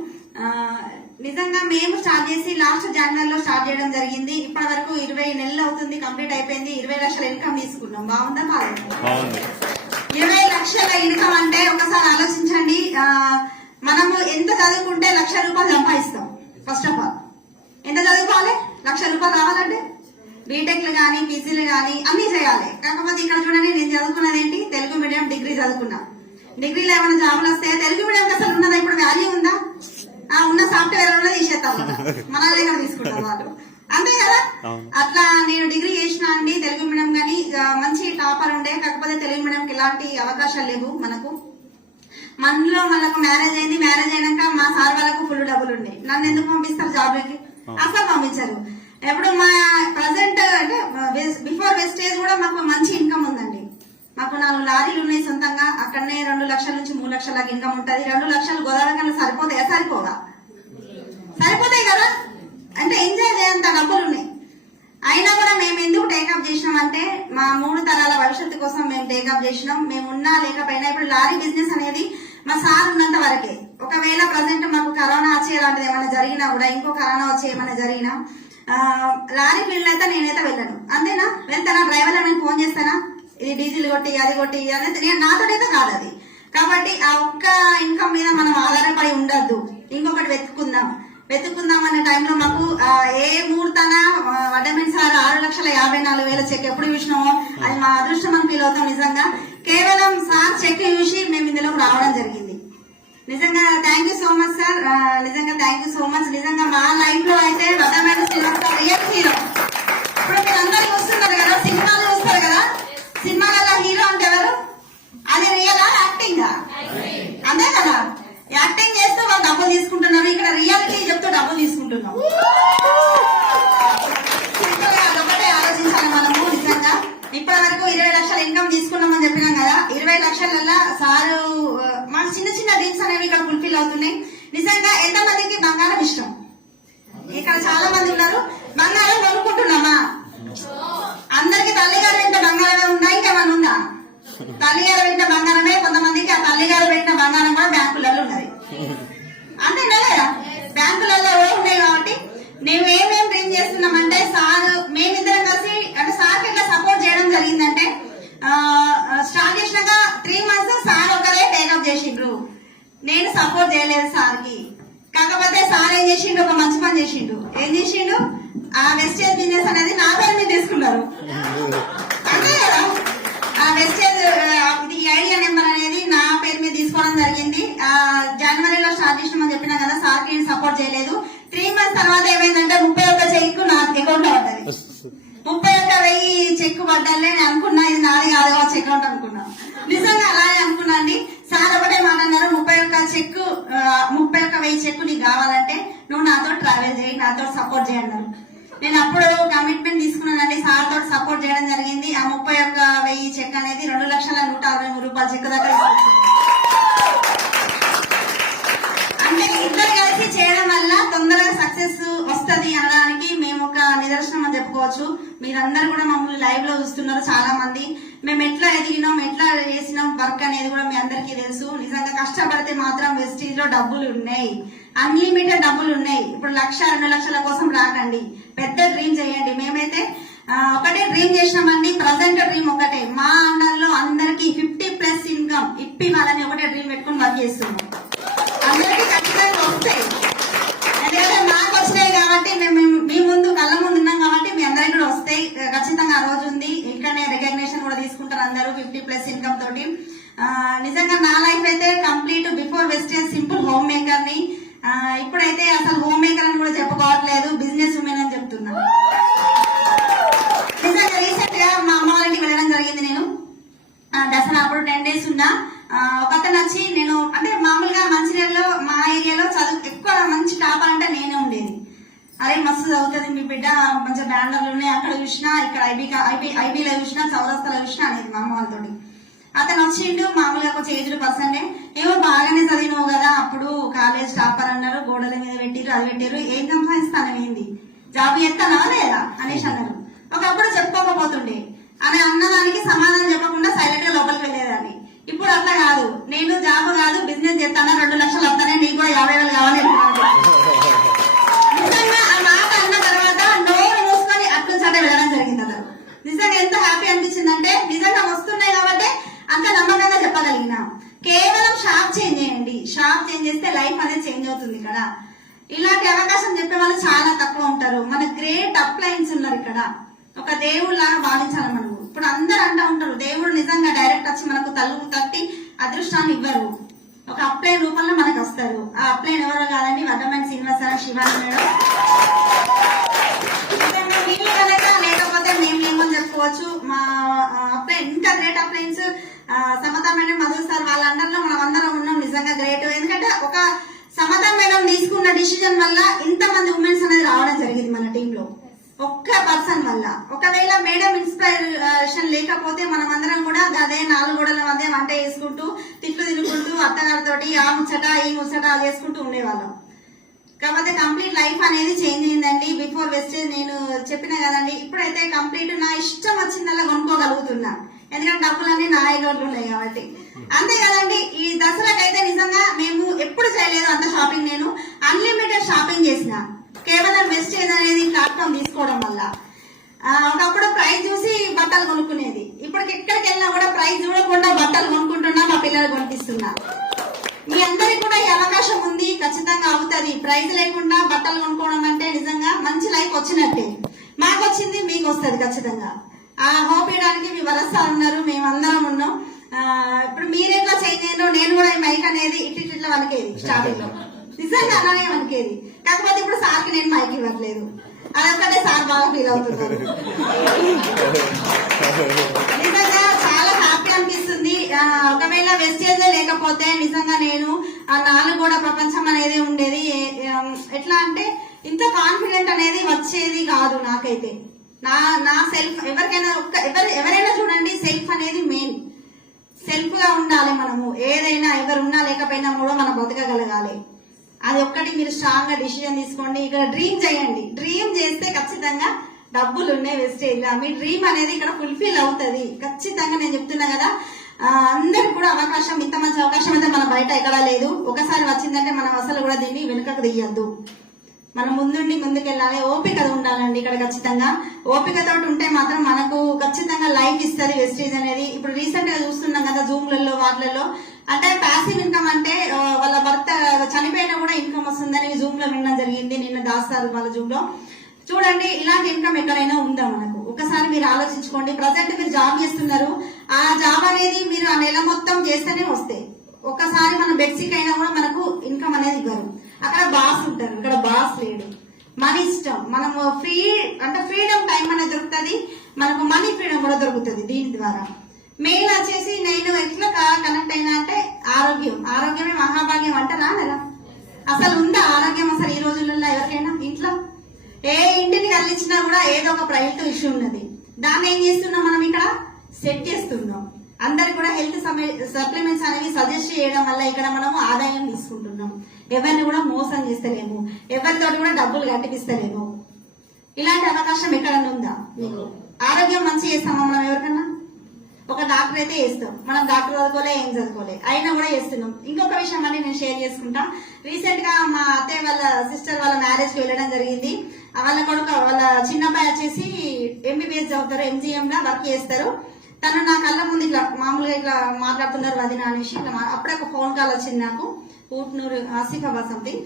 నిజంగా మేము స్టార్ట్ చేసి లాస్ట్ జనవరిలో స్టార్ట్ చేయడం జరిగింది. ఇప్పటి వరకు 20 నెలలు అవుతుంది, కంప్లీట్ అయిపోయింది. 20 లక్షల ఇన్కమ్ తీసుకున్నాం. బాగుందా? బాగుంది. 20 లక్షల ఇన్కమ్ అంటే ఒకసారి ఆలోచించండి. మనము ఎంత చదువుకుంటే ₹1,00,000 సంపాదిస్తాం? ఫస్ట్ ఆఫ్ ఆల్ ఎంత చదువుకోవాలి? ₹1,00,000 రావాలంటే బీటెక్లు కానీ పీజీలు కానీ అన్ని చేయాలి. కాకపోతే ఇక్కడ చూడండి, నేను చదువుకున్నది ఏంటి? తెలుగు మీడియం డిగ్రీ చదువుకున్నా. డిగ్రీలో ఏమైనా జాబులు వస్తే తెలుగు మీడియం అసలు ఉన్నదా? ఇప్పుడు వాల్యూ ఉందా? ఉన్న సాఫ్ట్వేర్ ఉన్నది తీసేస్తాం, మన దగ్గర తీసుకుంటాం వాళ్ళు, అంతే కదా? అట్లా నేను డిగ్రీ చేసిన అండి తెలుగు మీడియం, కానీ మంచి టాపర్ ఉండే. కాకపోతే తెలుగు మీడియంకి ఎలాంటి అవకాశాలు లేవు మనకు. మనలో మనకు మ్యారేజ్ అయింది. మ్యారేజ్ అయినాక మా సార్ వాళ్ళకు ఫుల్ డబ్బులు ఉండే. నన్ను ఎందుకు పంపిస్తారు జాబ్లకి? అసలు పంపించారు. ఇప్పుడు మా ప్రజెంట్ అంటే బిఫోర్ వెస్టేజ్ కూడా మాకు మంచి ఇన్కమ్ ఉందండి. మాకు 4 లారీలు ఉన్నాయి సొంతంగా. అక్కడనే 2 లక్షల నుంచి 3 లక్షల దాకా ఇన్కమ్ ఉంటుంది. 2 లక్షలు గోదావరి కన్నా సరిపోతాయా? సరిపోగా సరిపోతాయి కదా. అంటే ఎంజాయ్ చేయంత డబ్బులు ఉన్నాయి. అయినా కూడా మేము ఎందుకు టేకప్ చేసినాం అంటే మా 3 తరాల భవిష్యత్తు కోసం మేము టేకప్ చేసినాం. మేము ఉన్నా లేకపోయినా ఇప్పుడు లారీ బిజినెస్ అనేది మా సార్ ఉన్నంత వరకే. ఒకవేళ ప్రజెంట్ మాకు కరోనా వచ్చే లాంటిది ఏమైనా జరిగినా కూడా, ఇంకో కరోనా వచ్చి ఏమైనా జరిగినా లారీ ఫీల్డ్ అయితే నేనైతే వెళ్ళను. అంతేనా? వెళ్తానా? డ్రైవర్ నేను ఫోన్ చేస్తానా, ఇది డీజిల్ కొట్టి అది కొట్టి అనేది నేను నాతోనైతే కాదు అది. కాబట్టి ఆ ఒక్క ఇన్కమ్ మీద మనం ఆధారపడి ఉండద్దు. ఇంకొకటి వెతుక్కుందాం అనే టైంలో మాకు ఏ ముహూర్తాన వడ్డమేన్ సార్ 6,54,000 చెక్ ఎప్పుడు చూసినామో అది మా అదృష్టం అని ఫీల్ అవుతాం. నిజంగా కేవలం సార్ చెక్ చూసి మేము ఇందులోకి రావడం జరిగింది. నిజంగా thank you so much sir. నిజంగా థ్యాంక్ యూ సో మచ్. నిజంగా మా లైఫ్ లో అయితే వడ్డమేన్ శ్రీనివాస్ రియల్ హీరో. ఇప్పుడు మీరు అందరూ చూస్తున్నారు కదా, సినిమాలు చూస్తారు కదా, సినిమాలలో హీరో అంటే ఎవరు? అది రియలా యాక్టింగ్? అంతే కదా. యాక్టింగ్ చేస్తూ వాళ్ళు డబ్బులు తీసుకుంటున్నారు. ఇక్కడ రియాలిటీ చెప్తూ డబ్బులు తీసుకుంటున్నాం. అదొకటే ఆలోచించాలి మనము. నిజంగా ఇప్పటి వరకు 20 లక్షల ఇన్కమ్ తీసుకున్నామని చెప్పినాం కదా. 20 లక్షల సారు మాకు చిన్న చిన్న డ్రీమ్స్ అనేవి ఇక్కడ ఫుల్ఫిల్ అవుతున్నాయి. నిజంగా ఎంతమందికి బంగారం ఇష్టం? ఇక్కడ చాలా మంది ఉన్నారు. బంగారం కొనుక్కుంటున్నామా? అందరికి తల్లిగారు వెంట బంగారమే ఉందా? ఇంకేమన్నా ఉందా? తల్లిగారు పెట్టిన బంగారమే. కొంతమందికి ఆ తల్లిగారు పెట్టిన బంగారం కూడా బ్యాంకులలో ఉన్నది. అంతేనా లేదా? బ్యాంకులలో ఉన్నాయి. కాబట్టి మేము ఏమేమి డ్రీమ్ చేస్తున్నామంటే సార్ మేమిద్దరం కలిసి అంటే సార్కి ఎట్లా సపోర్ట్ చేయడం జరిగిందంటే స్టార్ట్ చేసినాక 3 months సార్ ఒకరే టేకప్ చేసిండ్రు. నేను సపోర్ట్ చేయలేదు సార్కి. కాకపోతే సార్ ఏం చేసిండు? ఒక మంచి పని చేసిండు. ఏం చేసిండు? ఆ వెస్టేజ్ బిజినెస్ అనేది నా పేరు మీద తీసుకున్నారు. అంతే కదా. ఆ వెస్టేజ్ ఐడియా నెంబర్ అనేది నా పేరు మీద తీసుకోవడం జరిగింది. జనవరిలో స్టార్ట్ చేసినామని చెప్పినా కదా. సార్ కి సపోర్ట్ చేయలేదు. 3 months తర్వాత ఏమైందంటే 31 చెక్ నా అకౌంట్ లో పడ్డది. 31,000 చెక్ పడ్డాలే నేను అనుకున్నా. ఇది నాది కాదు కావచ్చు అకౌంట్ అనుకున్నా. నిజంగా అలాగే అనుకున్నా అండి. సార్ ఒకటే మాట అన్నారు, 31,000 చెక్ నీకు కావాలంటే నువ్వు నాతో ట్రావెల్ చేయి, నాతో సపోర్ట్ చేయన్నారు. నేను అప్పుడు కమిట్మెంట్ తీసుకున్నానండి. సార్ తోటి సపోర్ట్ చేయడం జరిగింది. ఆ 31,000 చెక్ అనేది 2,163,000 చెక్ దగ్గర. అంటే ఇద్దరు కలిసి చేయడం వల్ల తొందరగా సక్సెస్ వస్తుంది అనడానికి మేము ఒక నిదర్శనం అని చెప్పుకోవచ్చు. మీరందరూ కూడా మమ్మల్ని లైవ్ లో చూస్తున్నారు చాలా మంది. మేము ఎట్లా ఎదిగినాం, ఎట్లా చేసినాం వర్క్ అనేది కూడా మీ అందరికీ తెలుసు. నిజంగా కష్టపడితే మాత్రం వెస్టీజ్ లో డబ్బులు ఉన్నాయి, అన్లిమిటెడ్ డబ్బులు ఉన్నాయి. ఇప్పుడు 1,00,000 2 లక్షల కోసం రాకండి, పెద్ద డ్రీమ్ చేయండి. మేమైతే ఒకటే డ్రీమ్ చేసినామండి. ప్రజెంట్ డ్రీమ్ ఒకటే, మా అండర్లో అందరికి 50+ ఇన్కమ్ ఇప్పివ్వాలని ఒకటే డ్రీమ్ పెట్టుకుని వర్క్ చేస్తున్నాం. అందరికీ ఖచ్చితంగా వస్తాయి. ఎందుకంటే మాకు వచ్చినాయి కాబట్టి మేము మీ ముందు కళ్ళ ముందు ఉన్నాం కాబట్టి మీ అందరికి కూడా వస్తాయి ఖచ్చితంగా. ఆ రోజు ఉంది. ఇక్కడనే రికగ్నేషన్ కూడా తీసుకుంటారు అందరూ 50+ ఇన్కమ్ తోటి. నిజంగా నా లైఫ్ అయితే complete before Vestige simple home maker ని. ఇప్పుడైతే అసలు హోమ్ మేకర్ అని కూడా చెప్పుకోవట్లేదు, బిజినెస్ ఉమెన్ అని చెప్తున్నా. నిజంగా రీసెంట్ గా మా అమ్మ వాళ్ళకి వెళ్ళడం జరిగింది. నేను దసరా అప్పుడు 10 days ఉన్నా. ఒకతను వచ్చి, నేను అంటే మామూలుగా మంచిర్యాలలో మా ఏరియాలో చదువు ఎక్కువ మంచి టాప్ అంటే నేనే ఉండేది. అరే మస్తు చదువుతుంది మీ బిడ్డ, మంచిగా బ్యాండర్లు ఉన్నాయి, అక్కడ చూసినా ఇక్కడ ఐబీలో చూసినా చౌరస్తాలో చూసినా అనేది మా అమ్మ వాళ్ళతోటి. అతను వచ్చిండు మామూలుగా ఒక ఏజ్డ్ పర్సన్. ఏమో బాగానే చదివినావు కదా, అప్పుడు కాలేజ్ టాపర్ అన్నారు, గోడల మీద పెట్టిరు, అది పెట్టారు, ఏం సంపాదిస్తాను ఏంది, జాబ్ ఎత్తానా లేదా అనేసి అన్నారు. ఒకప్పుడు చెప్పుకోకపోతుండే అని అన్నదానికి సమాధానం చెప్పకుండా సైలెంట్ గా లోపలికి వెళ్ళేదాన్ని. ఇప్పుడు అట్లా కాదు, నేను జాబ్ కాదు బిజినెస్ చేస్తానా, 2 లక్షలు వస్తానే, నీకు కూడా 50,000 కావాలి. నిజంగా ఆ మాట అన్న తర్వాత నోరు మూసుకొని అట్లు చట్ట వెళ్ళడం జరిగింది. అతను నిజంగా ఎంత హ్యాపీ అనిపించిందంటే, నిజంగా వస్తున్నాయి కాబట్టి అంత నమ్మకంగా చెప్పగలిగిన. కేవలం షాప్ చేంజ్ చేయండి, షాప్ చేంజ్ చేస్తే లైఫ్ అనేది చేంజ్ అవుతుంది. ఇక్కడ ఇలాంటి అవకాశం చెప్పే వాళ్ళు చాలా తక్కువ ఉంటారు. మన గ్రేట్ అప్లైన్స్ ఉన్నారు ఇక్కడ. ఒక దేవుళ్ళలాగా భావించాలి మనము. ఇప్పుడు అందరు అంటూ ఉంటారు దేవుడు నిజంగా డైరెక్ట్ వచ్చి మనకు తలుపు తట్టి అదృష్టాన్ని ఇవ్వరు, ఒక అప్లైన్ రూపంలో మనకు వస్తారు. ఆ అప్లైన్ ఎవరో కాదండి, వడ్డమేన్ శ్రీనివాసరావు శివాని మేడం. వీళ్ళు కనుక లేకపోతే మేము ఏమని చెప్పుకోవచ్చు. మా అప్లైన్ ఇంకా గ్రేట్ అప్లైన్స్ సమతా మేడం, మధు సార్, వాళ్ళ అండర్లో మనం అందరం ఉన్నాం. నిజంగా గ్రేట్. ఎందుకంటే ఒక సమతా మేడం తీసుకున్న డిసిజన్ వల్ల ఇంతమంది ఉమెన్స్ అనేది రావడం జరిగింది మన టీంలో. ఒక్క పర్సన్ వల్ల. ఒకవేళ మేడం ఇన్స్పిరేషన్ లేకపోతే మనం అందరం కూడా అదే 4 గోడల మధ్య వంట చేసుకుంటూ తిట్లు తినుకుంటూ అత్తగారితోటి ఆ ముచ్చట ఈ ముచ్చట చేసుకుంటూ ఉండేవాళ్ళం. కాకపోతే కంప్లీట్ లైఫ్ అనేది చేంజ్ అయిందండి. బిఫోర్ వెస్టేజ్ నేను చెప్పిన కదండి, ఇప్పుడైతే కంప్లీట్ నా ఇష్టం వచ్చిందల్లా కొనుక్కోగలుగుతున్నా. ఎందుకంటే డబ్బులన్నీ నా ఐరోడ్లు ఉన్నాయి కాబట్టి. అంతే కదండి. ఈ దసరాకైతే నిజంగా మేము ఎప్పుడు చేయలేదు అంత షాపింగ్. నేను అన్లిమిటెడ్ షాపింగ్ చేసిన కేవలం వెస్టేజ్ అనేది ప్లాట్ఫామ్ తీసుకోవడం వల్ల. ఒకప్పుడు ప్రైస్ చూసి బట్టలు కొనుక్కునేది, ఇప్పటికి ఎక్కడికి వెళ్ళినా కూడా ప్రైస్ చూడకుండా బట్టలు కొనుక్కుంటున్నా, మా పిల్లలు కొనిపిస్తున్నా. మీ అందరికి కూడా ఈ అవకాశం ఉంది, ఖచ్చితంగా అవుతుంది. ప్రైజ్ లేకుండా బట్టలు కొనుక్కోవడం అంటే నిజంగా మంచి లైఫ్ వచ్చినట్టే. మాకు వచ్చింది, మీకు వస్తుంది ఖచ్చితంగా. ఆ హోప్ ఇవ్వడానికి మీ వరస ఉన్నారు, మేమందరం ఉన్నాం. ఇప్పుడు మీరేట్లా చేంజ్ అయ్యారో నేను కూడా ఈ మైక్ అనేది ఇట్లా వనికేది స్టార్టింగ్ లో, నిజంగా అలానే వనికేది. కాకపోతే ఇప్పుడు సార్కి నేను మైక్ ఇవ్వట్లేదు, అదొక్కటే సార్ బాగా ఫీల్ అవుతున్నారు. నిజంగా చాలా హ్యాపీ అనిపిస్తుంది. ఒకవేళ వెస్టేజ్ లేకపోతే నిజంగా నేను ఆ 4 గోడ ప్రపంచం అనేది ఉండేది. ఎట్లా అంటే ఇంత కాన్ఫిడెంట్ అనేది వచ్చేది కాదు నాకైతే. నా సెల్ఫ్ ఎవరికైనా ఎవరైనా చూడండి, సెల్ఫ్ అనేది మెయిన్. సెల్ఫ్ గా ఉండాలి మనము. ఏదైనా ఎవరున్నా లేకపోయినా కూడా మనం బతకగలగాలి. అది ఒక్కటి మీరు స్ట్రాంగ్ గా డిసిజన్ తీసుకోండి. ఇక్కడ డ్రీమ్ చేయండి. డ్రీమ్ చేస్తే ఖచ్చితంగా డబ్బులు ఉన్నాయి వెస్టేజ్ గా. మీ డ్రీమ్ అనేది ఇక్కడ ఫుల్ఫిల్ అవుతుంది ఖచ్చితంగా. నేను చెప్తున్నా కదా, అందరికి కూడా అవకాశం, ఇంత మంచి అవకాశం అయితే మన బయట ఎక్కడా లేదు. ఒకసారి వచ్చిందంటే మనం అసలు కూడా దీన్ని వెనుకకు తీయద్దు. మనం ముందుండి ముందుకెళ్ళాలి. ఓపిక ఉండాలండి ఇక్కడ ఖచ్చితంగా. ఓపికతో ఉంటే మాత్రం మనకు ఖచ్చితంగా లైఫ్ ఇస్తుంది వెస్టేజ్ అనేది. ఇప్పుడు రీసెంట్ గా చూస్తున్నాం కదా జూమ్లలో వాటిలలో, అంటే ప్యాసివ్ ఇన్కమ్ అంటే వాళ్ళ భర్త చనిపోయినా కూడా ఇన్కమ్ వస్తుందని జూమ్ లో వినడం జరిగింది. నిన్న దాస్తారు వాళ్ళ జూమ్ లో. చూడండి, ఇలాంటి ఇన్కమ్ ఎక్కడైనా ఉందా మనకు? ఒకసారి మీరు ఆలోచించుకోండి. ప్రజెంట్ మీరు జాబ్ చేస్తున్నారు, ఆ జాబ్ అనేది మీరు ఆ నెల మొత్తం చేస్తేనే వస్తాయి. ఒకసారి మన బెడ్సిక్ అయినా కూడా మనకు ఇన్కమ్ అనేది ఇవ్వరు. అక్కడ బాస్ ఉంటారు, ఇక్కడ బాస్ లేడు. మన ఇష్టం. మనము ఫ్రీడమ్ టైం అనేది దొరుకుతుంది, మనకు మనీ ఫ్రీడమ్ కూడా దొరుకుతుంది దీని ద్వారా. మెయిన్ వచ్చేసి నేను ఎట్లా కనెక్ట్ అయినా అంటే ఆరోగ్యమే మహాభాగ్యం అంటారా కదా? అసలు ఉందా ఆరోగ్యం అసలు ఈ రోజులలో ఎవరికైనా? ఇంట్లో ఏ ఇంటిని కదిలించినా కూడా ఏదో ఒక ప్రైవేట్ ఇష్యూ ఉన్నది. దాన్ని ఏం చేస్తున్నాం మనం ఇక్కడ సెట్ చేస్తున్నాం. అందరికి కూడా హెల్త్ సప్లిమెంట్స్ అనేవి సజెస్ట్ చేయడం వల్ల ఇక్కడ మనము ఆదాయం తీసుకుంటున్నాం. ఎవరిని కూడా మోసం చేస్తలేము, ఎవరితో కూడా డబ్బులు కట్టిపిస్తలేము. ఇలాంటి అవకాశం ఎక్కడన్నా ఉందా మీకు? ఆరోగ్యం మంచి చేస్తామా మనం ఎవరికన్నా? ఒక డాక్టర్ అయితే చేస్తాం, మనం డాక్టర్ చదువుకోలే, ఏం చదువుకోలే, అయినా కూడా చేస్తున్నాం. ఇంకొక విషయం అని నేను షేర్ చేసుకుంటా. రీసెంట్ గా మా అత్తయ్య వాళ్ళ సిస్టర్ వాళ్ళ మ్యారేజ్ కి వెళ్ళడం జరిగింది. వాళ్ళ కొడుకు వాళ్ళ చిన్నబ్బాయి వచ్చేసి ఎంబీబీఎస్ చదువుతారు, ఎంజీఎం లా వర్క్ చేస్తారు. తను నా కళ్ళ ముందు ఇట్లా మామూలుగా ఇట్లా మాట్లాడుతున్నారు వదిన అనేసి. అప్పుడే ఒక ఫోన్ కాల్ వచ్చింది నాకు, ఊట్నూరు ఆసిఫాబాద్ సంథింగ్.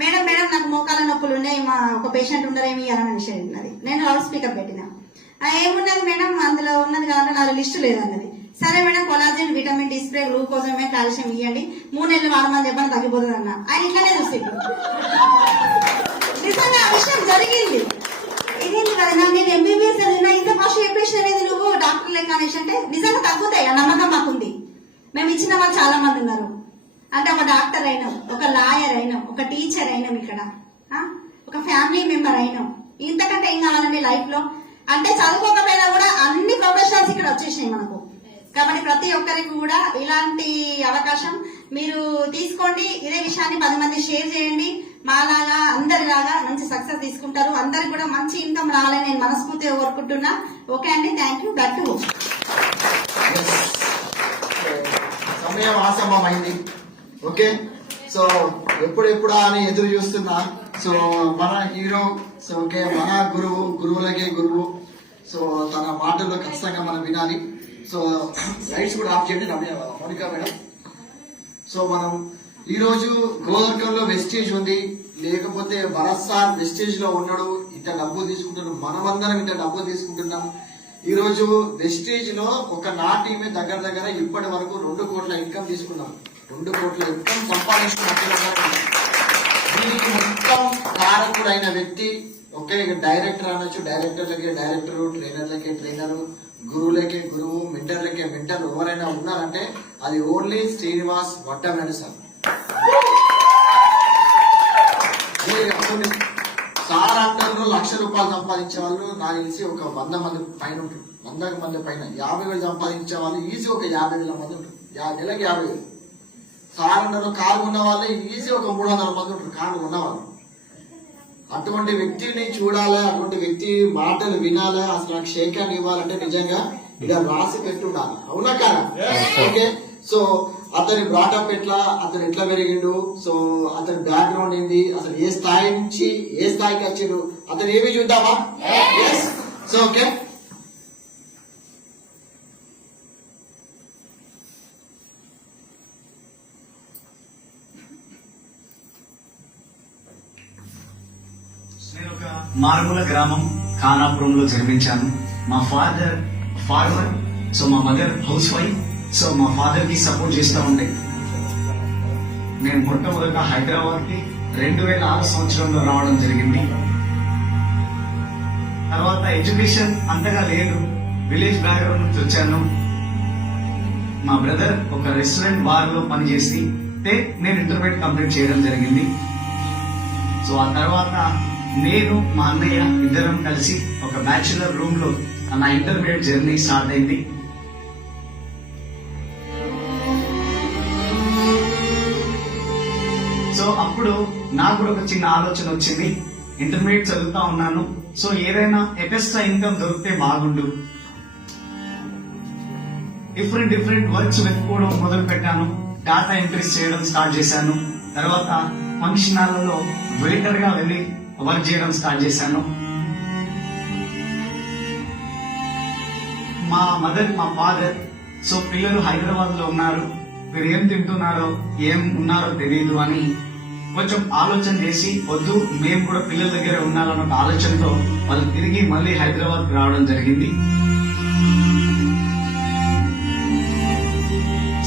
మేడం నాకు మోకాల నొప్పులు ఉన్నాయి, మా ఒక పేషెంట్ ఉన్నారేమి అని అన్నది. నేను లౌడ్ స్పీకర్ పెట్టిన. ఏమున్నది మేడం అందులో ఉన్నది కాబట్టి నాకు లిస్టు లేదన్నది. సరే madam, collagen, vitamin D spray, గ్లూకోజమే, కాల్షియం ఇవ్వండి, 3 నెలలు వాడమని చెప్పని తగ్గిపోతుంది అన్న. ఆయన ఇట్లానే చూసి నిజంగా ఆ విషయం జరిగింది. ఇదేంటి కదా నేను ఎంబీబీఎస్ చదివినా ఇంత ఫస్ట్ చెప్పేసి అనేది నువ్వు డాక్టర్ లెక్క అనేసి అంటే నిజంగా తగ్గుతాయి. ఆ నమ్మకం మాకుంది. మేము ఇచ్చిన వాళ్ళు చాలా మంది ఉన్నారు. అంటే ఒక డాక్టర్ అయినాం, ఒక లాయర్ అయినాం, ఒక టీచర్ అయినాం, ఇక్కడ ఒక ఫ్యామిలీ మెంబర్ అయినాం. ఇంతకంటే ఏం కావాలండి లైఫ్ లో? అంటే చదువుకోకపోయినా కూడా అన్ని ప్రొఫెషనల్స్ ఇక్కడ వచ్చేసినాయి మనకు. కాబట్టి ప్రతి ఒక్కరికి కూడా ఇలాంటి అవకాశం మీరు తీసుకోండి. ఇదే విషయాన్ని 10 మంది షేర్ చేయండి. మాలాగా అందరిలాగా మంచి సక్సెస్ తీసుకుంటారు. అందరికి కూడా మంచి ఇన్కమ్ రావాలని నేను మనస్ఫూర్తిగా కోరుకుంటున్నా. ఓకే అండి, థ్యాంక్ యూ. బ్యాక్ టు సమయం ఆసమమైంది. ఓకే, సో ఎప్పుడెప్పుడా అని ఎదురు చూస్తున్నా. సో మన హీరో, సో ఓకే, మన గురువులకే గురువు. సో తన మాటల్లో ఖచ్చితంగా మనం వినాలి. సో లైట్స్ కూడా ఆఫ్ చేయండి మౌనిక మేడం. సో మనం ఈ రోజు గోవర్కంలో వెస్టేజ్ ఉంది, లేకపోతే భరత్ సార్ వెస్టేజ్ లో ఉన్నాడు, ఇంత డబ్బు తీసుకుంటున్నాం, మనమందరం ఇంత డబ్బు తీసుకుంటున్నాం. ఈ రోజు వెస్టేజ్ లో ఒక నా టీమే దగ్గర ఇప్పటి వరకు 2 కోట్ల ఇన్కమ్ తీసుకున్నాం. 2 కోట్ల ఇన్కమ్ సంపాదించుకున్నట్టు. దీనికి మొత్తం కారకుడైన వ్యక్తి ఒకే డైరెక్టర్ అనొచ్చు. డైరెక్టర్లకే డైరెక్టర్, ట్రైనర్లకే ట్రైనర్, గురువులకే గురువు, మెంటర్లకే మెంటర్ ఎవరైనా ఉన్నారంటే అది ఓన్లీ శ్రీనివాస్ వట్టమనేని సార్. సార్ అంటారు ₹1,00,000 రూపాయలు సంపాదించే వాళ్ళు నాకు తెలిసి ఒక 100 మంది పైన ఉంటారు. 100 మంది పైన 50,000 సంపాదించే వాళ్ళు ఈజీ ఒక 50,000 మంది ఉంటారు. నెలకి 50,000. సాధారణ కారు ఉన్న వాళ్ళే ఈజీ ఒక 300 మంది ఉంటారు కారు ఉన్నవాళ్ళు. అటువంటి వ్యక్తిని చూడాలి, అటువంటి వ్యక్తి మాటలు వినాలి, అసలు నాకు షేక్ హ్యాండ్ ఇవ్వాలంటే నిజంగా ఇలా రాసి పెట్టుండాలి. అవునా కాదా? ఓకే. సో అతని బ్రాటప్ ఎట్లా, అతను ఎట్లా పెరిగిండు, సో అతని బ్యాక్గ్రౌండ్ ఏంది, అసలు ఏ స్థాయి నుంచి ఏ స్థాయికి వచ్చిండు, అతను ఏమి చూద్దామా? So okay. నేను ఒక మారుమూల గ్రామం ఖానాపురంలో జన్మించాను. మా ఫాదర్ ఫార్మర్, సో మా మదర్ హౌస్ వైఫ్. సో మా ఫాదర్ కి సపోర్ట్ చేస్తూ ఉండే నేను మొట్టమొదట హైదరాబాద్ కి 2006 సంవత్సరంలో రావడం జరిగింది. తర్వాత ఎడ్యుకేషన్ అంతగా లేదు, విలేజ్ బ్యాక్గ్రౌండ్ నుంచి వచ్చాను. మా బ్రదర్ ఒక రెస్టారెంట్ బార్ లో పనిచేసి నేను ఇంటర్మీడియట్ కంప్లీట్ చేయడం జరిగింది. సో ఆ తర్వాత నేను మా అన్నయ్య ఇద్దరం కలిసి ఒక బ్యాచులర్ రూమ్ లో నా ఇంటర్మీడియట్ జర్నీ స్టార్ట్ అయింది. సో అప్పుడు నాకు కూడా ఒక చిన్న ఆలోచన వచ్చింది. ఇంటర్మీడియట్ చదువుతా ఉన్నాను, సో ఏదైనా ఎక్స్ట్రా ఇన్కమ్ దొరికితే బాగుండు. డిఫరెంట్ వర్క్స్ వెతుక్కోవడం మొదలు పెట్టాను. డాటా ఎంట్రీస్ చేయడం స్టార్ట్ చేశాను. తర్వాత ఫంక్షన్ హాల్లో వెయిటర్ గా వెళ్ళి వర్క్ చేయడం స్టార్ట్ చేశాను. మా మదర్ మా ఫాదర్ సో పిల్లలు హైదరాబాద్ లో ఉన్నారు, మీరు ఏం తింటున్నారో ఏం ఉన్నారో తెలియదు అని కొంచెం ఆలోచన చేసి వద్దు మేము కూడా పిల్లల దగ్గర ఉండాలన్న ఒక ఆలోచనతో వాళ్ళు తిరిగి మళ్ళీ హైదరాబాద్ రావడం జరిగింది.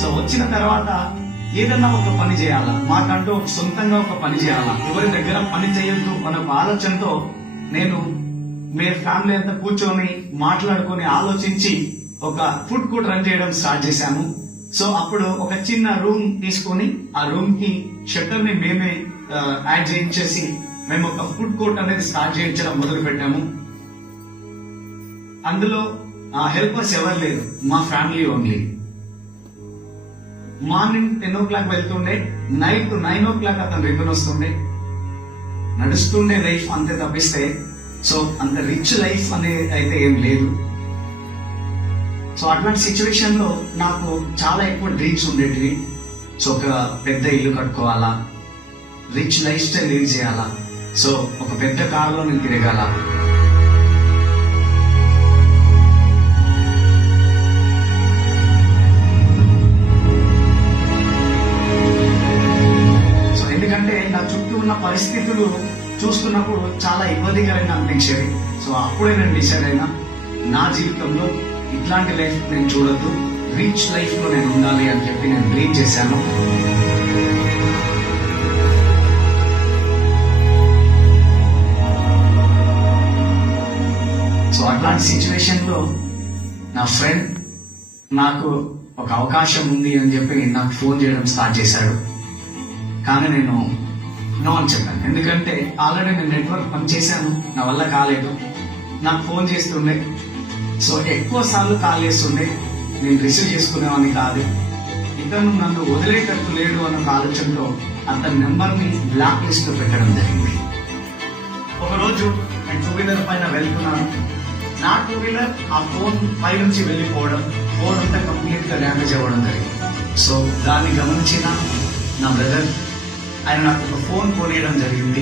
సో వచ్చిన తర్వాత ఏదన్నా ఒక పని చేయాలా, మాకంటూ సొంతంగా ఒక పని చేయాలా, ఎవరి దగ్గర పని చేయొద్దు అన్న ఒక ఆలోచనతో నేను మీ ఫ్యామిలీ అంతా కూర్చొని మాట్లాడుకొని ఆలోచించి ఒక ఫుడ్ కోర్ట్ రన్ చేయడం స్టార్ట్ చేశాము. సో అప్పుడు ఒక చిన్న రూమ్ తీసుకొని ఆ రూమ్ కి షట్టర్ ని మేమే యాడ్ చేయించేసి మేము ఒక ఫుడ్ కోర్ట్ అనేది స్టార్ట్ చేయించడం మొదలు పెట్టాము. అందులో హెల్పర్స్ ఎవరు లేరు, మా ఫ్యామిలీ ఓన్లీ. మార్నింగ్ 10 o'clock వెళ్తుండే, నైట్ 9 o'clock అతను రిటర్న్ వస్తుండే. నడుస్తుండే లైఫ్ అంతే తప్పిస్తే సో అంత రిచ్ లైఫ్ అనేది అయితే ఏం లేదు. సో అట్లాంటి సిచ్యువేషన్ లో నాకు చాలా ఎక్కువ డ్రీమ్స్ ఉండేటివి. సో ఒక పెద్ద ఇల్లు కట్టుకోవాలా, రిచ్ లైఫ్ స్టైల్ లీడ్ చేయాలా, సో ఒక పెద్ద కారులో నేను తిరగాల. సో ఎందుకంటే నా చుట్టూ ఉన్న పరిస్థితులు చూస్తున్నప్పుడు చాలా ఇబ్బందికరంగా అనిపించేది. సో అప్పుడే నేను డిసైడ్ అయినా నా జీవితంలో ఇట్లాంటి లైఫ్ నేను చూడొద్దు, రిచ్ లైఫ్ లో నేను ఉండాలి అని చెప్పి నేను డ్రీమ్ చేశాను. సో అట్లాంటి సిచ్యువేషన్ లో నా ఫ్రెండ్ నాకు ఒక అవకాశం ఉంది అని చెప్పి నాకు ఫోన్ చేయడం స్టార్ట్ చేశాడు. కానీ నేను నో అని చెప్పాను. ఎందుకంటే ఆల్రెడీ నేను నెట్వర్క్ పనిచేశాను, నా వల్ల కాలేదు. నాకు ఫోన్ చేస్తుండే, సో ఎక్కువ సార్లు కాల్ చేస్తుండే, నేను రిసీవ్ చేసుకునేవాడిని కాదు. ఇతను నన్ను వదిలేటట్టు లేడు అన్న ఆలోచనతో అతని నెంబర్ ని బ్లాక్ లిస్ట్ లో పెట్టడం జరిగింది. ఒకరోజు నేను 2-wheeler పైన వెళ్తున్నాను. నా 2-wheeler ఆ ఫోన్ పై నుంచి వెళ్ళిపోవడం, ఫోన్ అంతా కంప్లీట్ గా డ్యామేజ్ అవ్వడం జరిగింది. సో దాన్ని గమనించిన నా బ్రదర్ ఆయన నాకు ఒక ఫోన్ కొనియడం జరిగింది.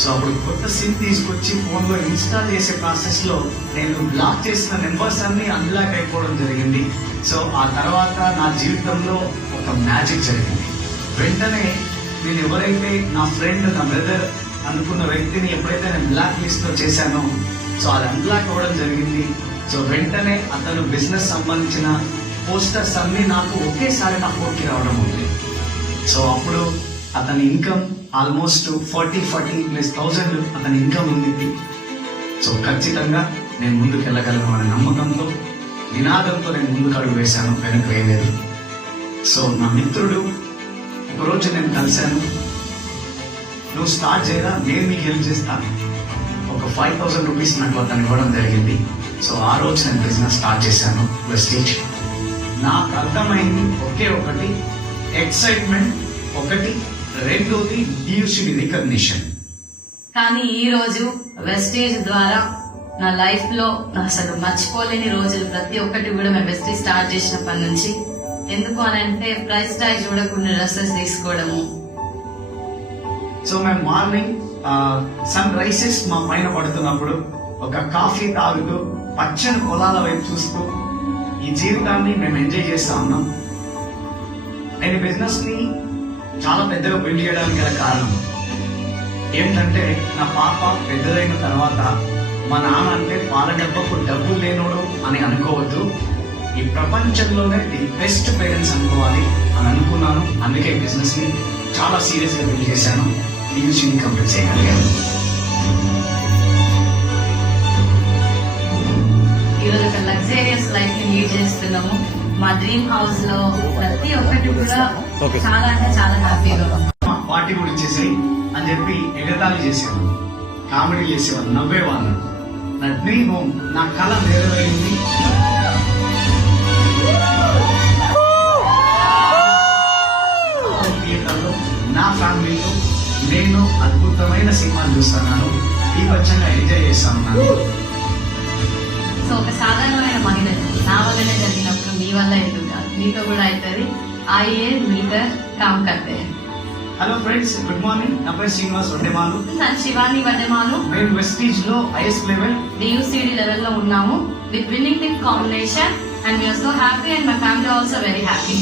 సో అప్పుడు కొత్త సిమ్ తీసుకొచ్చి ఫోన్ లో ఇన్స్టాల్ చేసే ప్రాసెస్ లో నేను బ్లాక్ చేసిన నెంబర్స్ అన్ని అన్బ్లాక్ అయిపోవడం జరిగింది. సో ఆ తర్వాత నా జీవితంలో ఒక మ్యాజిక్ జరిగింది. వెంటనే నేను ఎవరైతే నా ఫ్రెండ్ నా బ్రదర్ అనుకున్న వ్యక్తిని ఎప్పుడైతే నేను బ్లాక్ లిస్ట్ లో చేశానో సో అది అన్బ్లాక్ అవ్వడం జరిగింది. సో వెంటనే అతను బిజినెస్ సంబంధించిన పోస్టర్స్ అన్ని నాకు ఒకేసారి నా ఫోన్కి రావడం ఉంది. సో అప్పుడు అతని ఇన్కమ్ ఆల్మోస్ట్ 40,000 అతని ఇన్కమ్ ఉంది. సో ఖచ్చితంగా నేను ముందుకు వెళ్ళగలను అనే నమ్మకంతో నినాదంతో నేను ముందుకు అడుగు వేశాను, వెనక వేయలేదు. సో నా మిత్రుడు ఒకరోజు నేను కలిశాను, నువ్వు స్టార్ట్ చేయరా, నేను మీకు హెల్ప్ చేస్తాను, ఒక ఒక 5,000 రూపీస్ నాకు అతను ఇవ్వడం జరిగింది. సో ఆ రోజు నేను బిజినెస్ స్టార్ట్ చేశాను వెస్టేజ్. నాకు అర్థమైంది ఒకే ఒకటి, ఎక్సైట్మెంట్ ఒకటి, రెండోది డ్యూసిటీ రికగ్నిషన్. కానీ ఈ రోజు వెస్టేజ్ ద్వారా నా లైఫ్ లో అసలు మర్చిపోలేని రోజులు ప్రతి ఒక్కటి కూడా మేము వెస్టేజ్ స్టార్ట్ చేసినప్పటి నుంచి. ఎందుకు అని అంటే ప్రైస్ ట్యాగ్ చూడకుండా డ్రెస్సెస్ తీసుకోవడము. సో మేము మార్నింగ్ సన్ రైసెస్ మా పైన పడుతున్నప్పుడు ఒక కాఫీ తాగుతూ పచ్చని పొలాల వైపు చూస్తూ ఈ జీవితాన్ని మేము ఎంజాయ్ చేస్తా ఉన్నాం. నేను బిజినెస్ ని చాలా పెద్దగా బిల్డ్ చేయడానికి గల కారణం ఏంటంటే నా పాప పెద్దదైన తర్వాత మా నాన్న అంటే పాల డబ్బకు డబ్బు లేనోడు అని అనుకోవద్దు, ఈ ప్రపంచంలోనే ది బెస్ట్ పేరెంట్స్ అనుకోవాలి అని అనుకున్నాను. అందుకే బిజినెస్ ని చాలా సీరియస్ గా బిల్డ్ చేశాను, యూజీని కంప్లీట్ చేయగలిగాను. ఈరోజు ఒక లగ్జరియస్ లైఫ్ ని లీడ్ చేస్తున్నాము. మా డ్రీమ్ హౌస్ లో ప్రతి ఒక్కటి కూడా Okay. చాలా అంటే చాలా హ్యాపీగా ఉన్నాం. పార్టీ కూడా ఇచ్చేసాయి అని చెప్పి ఎగతాళి చేసేవాళ్ళు, కామెడీ చేసేవాళ్ళు, నవ్వేవాళ్ళు. నా డ్రీమ్ హోమ్, నా కళ నెరవేరింది. థియేటర్లో నా ఫ్యామిలీతో నేను అద్భుతమైన సినిమాలు చూస్తున్నాను, దీపచ్చంగా ఎంజాయ్ చేస్తున్నాను. సో ఒక సాధారణమైన మహిళ నా వల్లనే జరిగినప్పుడు మీ వల్ల ఎందుకు కాదు, మీతో కూడా అవుతుంది. ఆయియే మీటర్ కామ్ కర్తే. Hello friends, good morning. నా పేరు శ్రీనివాస్ వడ్డేమాలు. నేను శివాని వడ్డేమాను. మేము వెస్టీజ్ లో హైయెస్ట్ లెవెల్ DUCD లెవెల్ లో ఉన్నాము with winning team combination and we are so happy and my family also very happy.